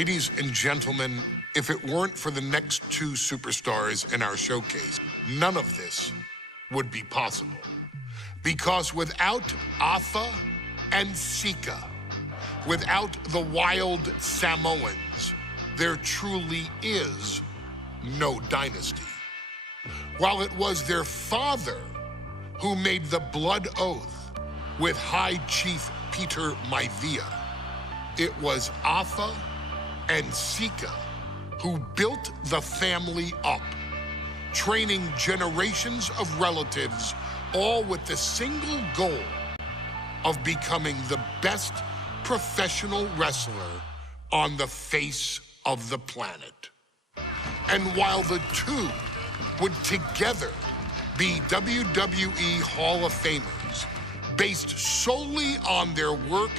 Ladies and gentlemen, if it weren't for the next two superstars in our showcase, none of this would be possible. Because without Afa and Sika, without the wild Samoans, there truly is no dynasty. While it was their father who made the blood oath with High Chief Peter Maivia, it was Afa and Sika who built the family up, training generations of relatives, all with the single goal of becoming the best professional wrestler on the face of the planet. And while the two would together be WWE Hall of Famers, based solely on their work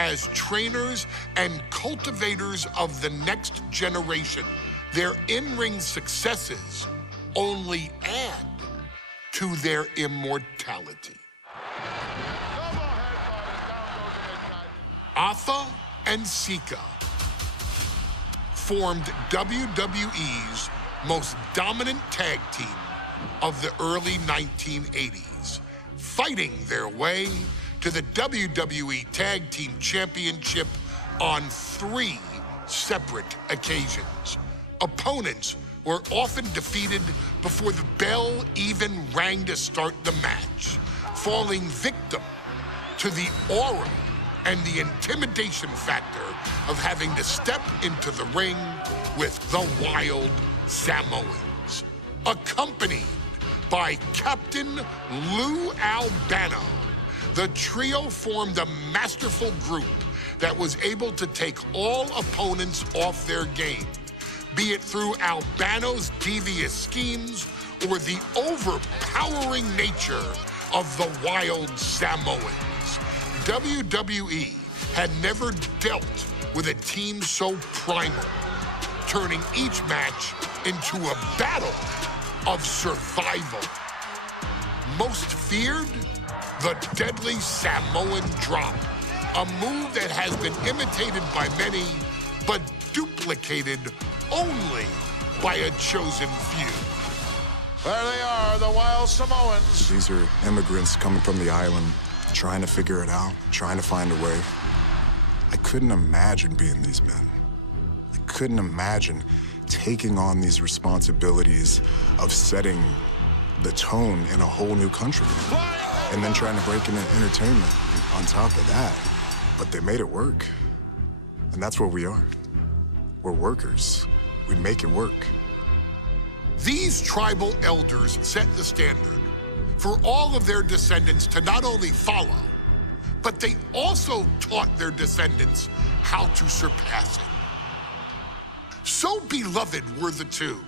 as trainers and cultivators of the next generation, their in-ring successes only add to their immortality. Afa and Sika formed WWE's most dominant tag team of the early 1980s, fighting their way to the WWE Tag Team Championship on 3 separate occasions. Opponents were often defeated before the bell even rang to start the match, falling victim to the aura and the intimidation factor of having to step into the ring with the wild Samoans, accompanied by Captain Lou Albano. The trio formed a masterful group that was able to take all opponents off their game, be it through Albano's devious schemes or the overpowering nature of the wild Samoans. WWE had never dealt with a team so primal, turning each match into a battle of survival. Most feared, the deadly Samoan drop, a move that has been imitated by many, but duplicated only by a chosen few. There they are, the wild Samoans. These are immigrants coming from the island, trying to figure it out, trying to find a way. I couldn't imagine being these men. I couldn't imagine taking on these responsibilities of setting the tone in a whole new country. And then trying to break into entertainment on top of that. But they made it work. And that's what we are. We're workers. We make it work. These tribal elders set the standard for all of their descendants to not only follow, but they also taught their descendants how to surpass it. So beloved were the two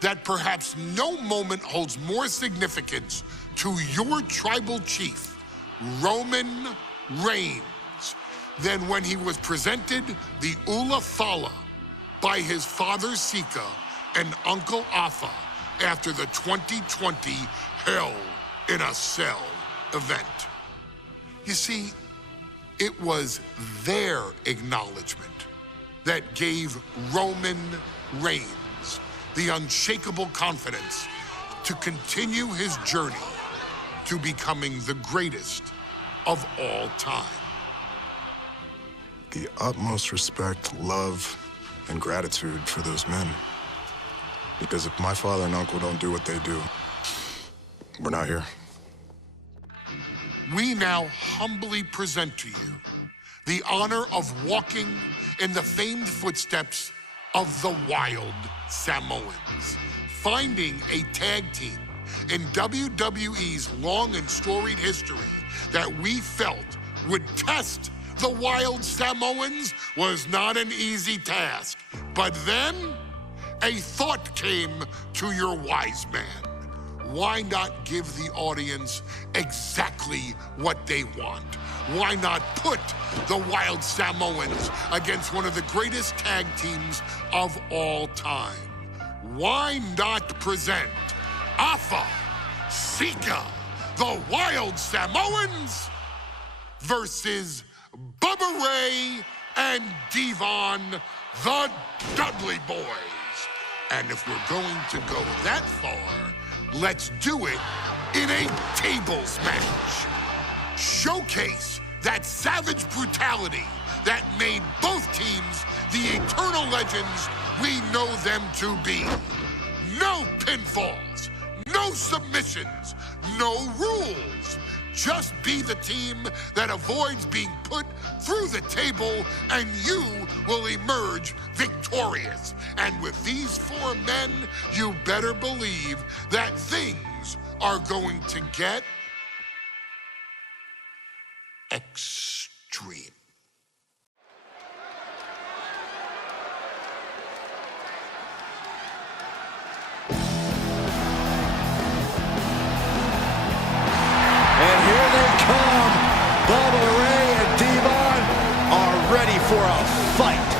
that perhaps no moment holds more significance to your tribal chief, Roman Reigns, than when he was presented the Ula Fala by his father Sika and Uncle Afa after the 2020 Hell in a Cell event. You see, it was their acknowledgement that gave Roman Reigns the unshakable confidence to continue his journey to becoming the greatest of all time. The utmost respect, love, and gratitude for those men. Because if my father and uncle don't do what they do, we're not here. We now humbly present to you the honor of walking in the famed footsteps of the wild Samoans, finding a tag team in WWE's long and storied history that we felt would test the wild Samoans was not an easy task. But then a thought came to your wise man. Why not give the audience exactly what they want? Why not put the wild Samoans against one of the greatest tag teams of all time? Why not present Afa, Sika, the wild Samoans versus Bubba Ray and Devon, the Dudley Boyz. And if we're going to go that far, let's do it in a tables match. Showcase that savage brutality that made both teams the eternal legends we know them to be. No pinfalls, no submissions, no rules. Just be the team that avoids being put through the table, and you will emerge victorious. And with these 4 men, you better believe that things are going to get extreme. For a fight.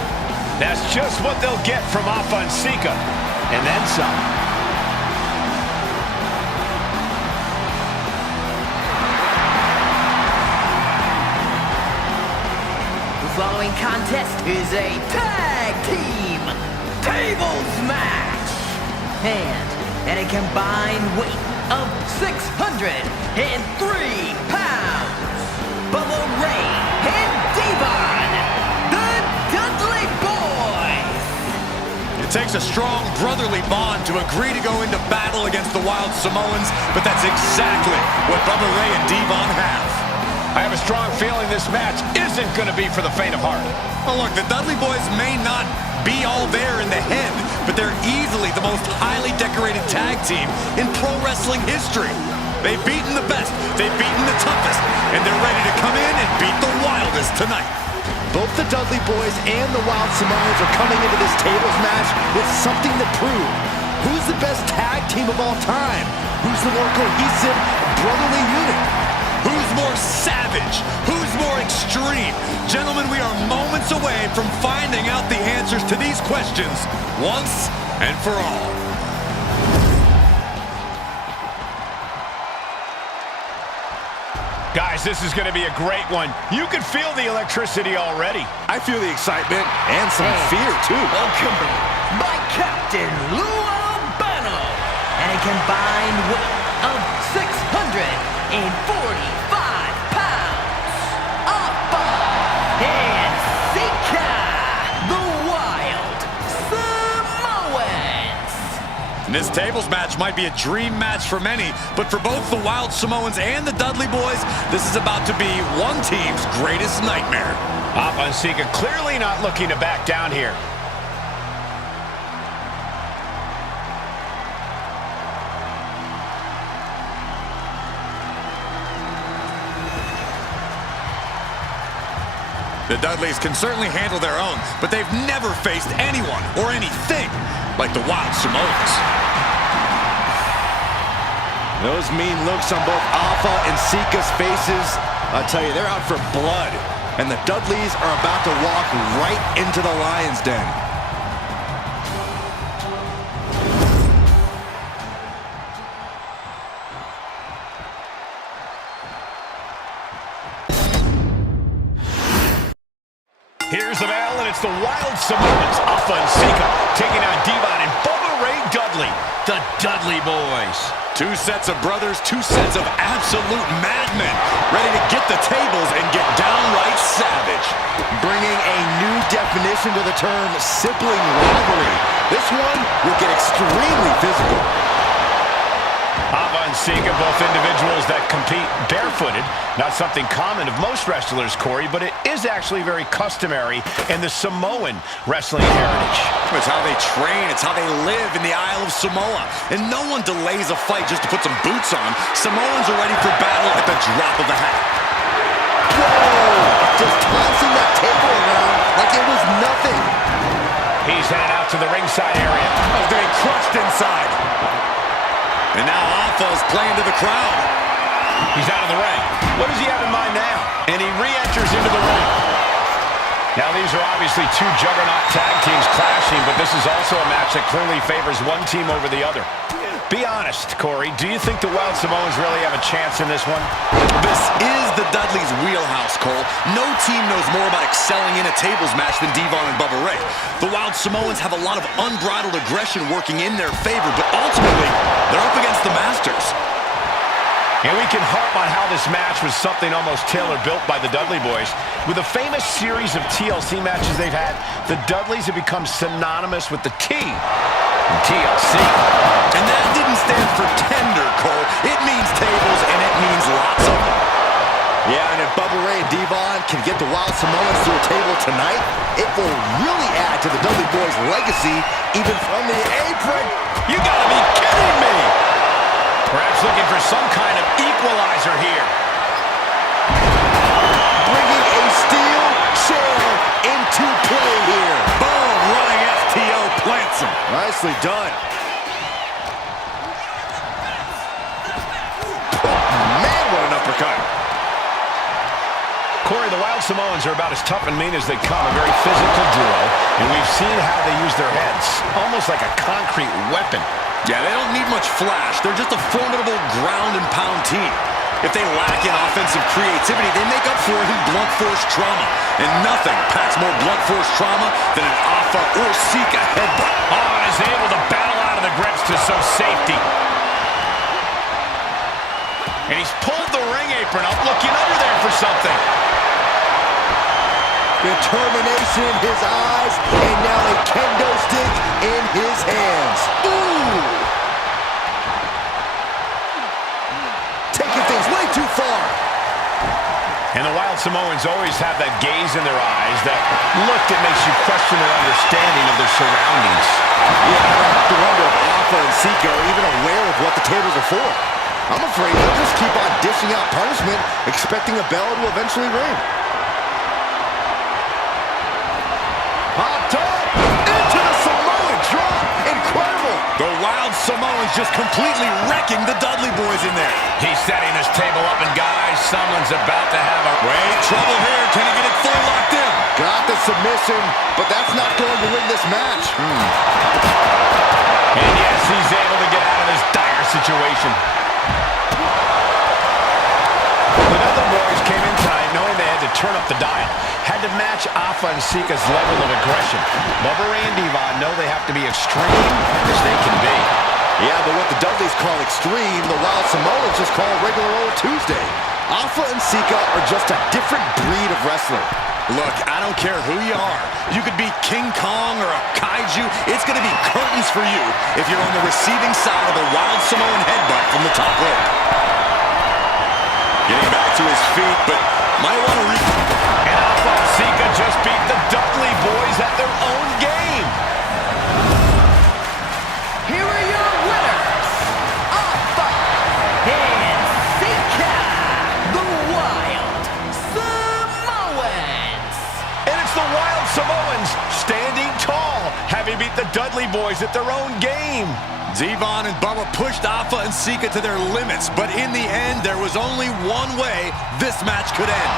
That's just what they'll get from Fonseca, and then some. The following contest is a tag team tables match. And at a combined weight of 603 pounds, Bubba Ray and Devon, it takes a strong brotherly bond to agree to go into battle against the Wild Samoans, but that's exactly what Bubba Ray and Devon have. I have a strong feeling this match isn't going to be for the faint of heart. Well, look, the Dudley Boyz may not be all there in the head, but they're easily the most highly decorated tag team in pro wrestling history. They've beaten the best, they've beaten the toughest, and they're ready to come in and beat the wildest tonight. Both the Dudley Boyz and the Wild Samoans are coming into this tables match with something to prove. Who's the best tag team of all time? Who's the more cohesive, brotherly unit? Who's more savage? Who's more extreme? Gentlemen, we are moments away from finding out the answers to these questions once and for all. Guys, this is going to be a great one. You can feel the electricity already. I feel the excitement and some fear, too. Welcome by Captain Lou Albano and a combined weight of 645 pounds. Fonseca, the Wild Samoans. And this tables match might be a dream match for many, but for both the Wild Samoans and the Dudley Boyz, this is about to be one team's greatest nightmare. Fonseca clearly not looking to back down here. The Dudleys can certainly handle their own, but they've never faced anyone or anything like the Wild Samoans. Those mean looks on both Alpha and Sika's faces, I'll tell you, they're out for blood. And the Dudleys are about to walk right into the lion's den. Here's the bell, and it's the Wild Samoans, Fonseca, taking on Devon and Bubba Ray Dudley, the Dudley Boyz. Two sets of brothers, two sets of absolute madmen, ready to get the tables and get downright savage. Bringing a new definition to the term sibling rivalry. This one will get extremely physical. Fonseca, both individuals that compete barefooted. Not something common of most wrestlers, Corey, but it is actually very customary in the Samoan wrestling heritage. It's how they train, it's how they live in the Isle of Samoa. And no one delays a fight just to put some boots on. Samoans are ready for battle at the drop of a hat. Whoa! Just tossing that table around like it was nothing. He's headed out to the ringside area. Oh, getting crushed inside. And now Alpha's playing to the crowd. He's out of the ring. What does he have in mind now? And he re-enters into the ring. Now, these are obviously two juggernaut tag teams clashing, but this is also a match that clearly favors one team over the other. Be honest, Corey, do you think the Wild Samoans really have a chance in this one? This is the Dudleys' wheelhouse, Cole. No team knows more about excelling in a tables match than Devon and Bubba Ray. The Wild Samoans have a lot of unbridled aggression working in their favor, but ultimately, they're up against the Masters. And we can harp on how this match was something almost tailor-built by the Dudley Boyz. With a famous series of TLC matches they've had, the Dudleys have become synonymous with the T in TLC. And that didn't stand for tender, Cole. It means tables, and it means lots of them. Yeah, and if Bubba Ray and Devon can get the Wild Samoans to a table tonight, it will really add to the Dudley Boyz' legacy, even from the apron. You gotta be kidding me! Perhaps looking for some kind of equalizer here. Bringing a steel chair into play here. Boom, running FTO plants him. Nicely done. Man, what an uppercut. Corey, the Wild Samoans are about as tough and mean as they come, a very physical duo, and we've seen how they use their heads, almost like a concrete weapon. Yeah, they don't need much flash. They're just a formidable ground-and-pound team. If they lack in offensive creativity, they make up for it in blunt force trauma. And nothing packs more blunt force trauma than an Alpha or Sika headbutt. Oh, and is able to battle out of the grips to show safety. And he's pulled the ring apron up, looking under there for something. Determination in his eyes, and now a kendo stick in his hands. Ooh! Taking things way too far. And the Wild Samoans always have that gaze in their eyes, that look that makes you question their understanding of their surroundings. Yeah, I have to wonder if Alpha and Sika are even aware of what the tables are for. I'm afraid they'll just keep on dishing out punishment, expecting a bell to eventually ring. Hot top into the Samoan drop. Incredible. The Wild Samoans just completely wrecking the Dudley Boyz in there. He's setting this table up, and guys, someone's about to have a... Wait, trouble here. Can he get it full locked in? Got the submission, but that's not going to win this match. And yes, he's able to get out of this dire situation. The Dudley Boyz came in tonight knowing they had to turn up the dial, had to match Alpha and Sika's level of aggression. Bubba Ray and Devon know they have to be extreme as they can be. Yeah, but what the Dudleys call extreme, the Wild Samoans just call regular old Tuesday. Alpha and Sika are just a different breed of wrestler. Look, I don't care who you are. You could be King Kong or a kaiju. It's going to be curtains for you if you're on the receiving side of a Wild Samoan headbutt from the top rope. Getting back to his feet, but might want to And Alpha and Sika just beat the Dudley Boyz at their own game. Here are your winners, Alpha and Sika, the Wild Samoans. And it's the Wild Samoans standing tall, having beat the Dudley Boyz at their own game. Devon and Bubba pushed Alpha and Sika to their limits, but in the end, there was only one way this match could end.